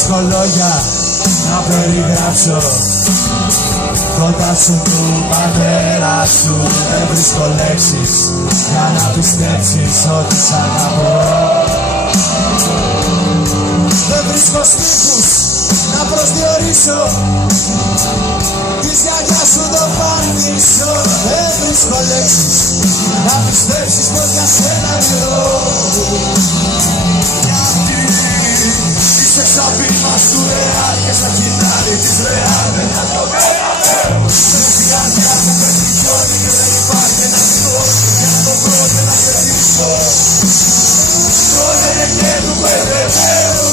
βρίσκω λόγια να περιγράψω κοντά σου του πατέρα σου. Δεν βρίσκω λέξεις για να πιστέψεις ότι σ' αγαπώ. Δεν βρίσκω στίχους να προσδιορίσω της γιαγιάς σου το πανίσω. Δεν βρίσκω λέξεις να πιστέψεις πως για σένα μιλώ. Γιατί είσαι σαν πείμα του ρεάλ και σαν κοινάρι της ρεάλ. Δεν θα το καταλαβαίνω. Μες στην καρδιά μου πέφτει χιόνι και δεν υπάρχει ένα τρόπο για να το βρω και να κερδίσω. Τότε και του πεδευτέου.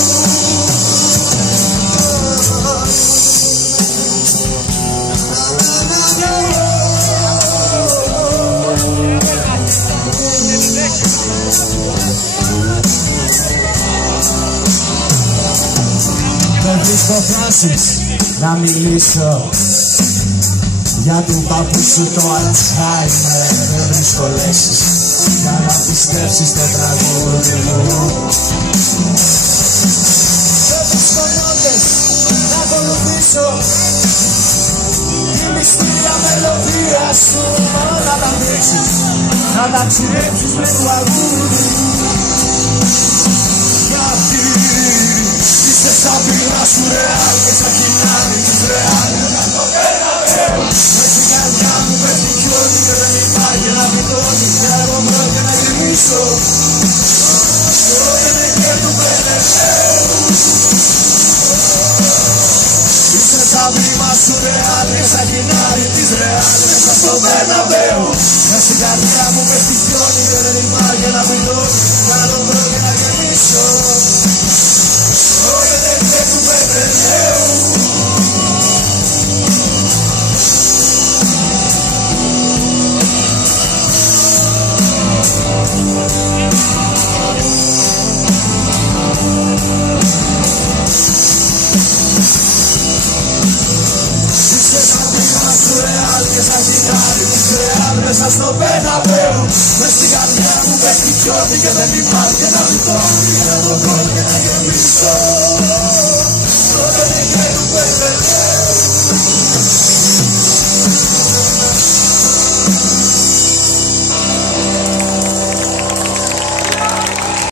Δεν βρίσκω φράσεις να μιλήσω για του παππού σου το Αλτσχάιμερ. Δεν βρίσκω λέξεις για να πιστέψεις το τραγούδι μου. Δεν βρίσκω νότες να ακολουθήσω τη μυστήρια μελωδία σου. Μόνο να τα δείξεις, να ταξιδέψεις με το αγούδι. Γιατί είσαι σαν πείμα σου ρεάλ και σαν κοινάρι της ρεάλ. Δεν θα το καταλαβαίνω. Μες στην καρδιά μου πέφτει χιόνι και δεν υπάρχει ένα βιτόνι για να το βρω και να γεμίσω. Τότε και του πεδευτέου. Είσαι σαν πείμα σου ρεάλ και σαν κοινάρι της ρεάλ. Μέσα στο Μπερναμπέου. Μες στην καρδιά μου πέφτει χιόνι και δεν υπάρχει ένα βιτόνι για να το βρω και να γεμίσω. Τότε και του πεδευτέου. Μέσα στο Μπερναμπέου. Μες στην καρδιά μου πέφτει χιόνι και δεν υπάρχει ένα βιτόνι για να το βρω και να γεμίσω.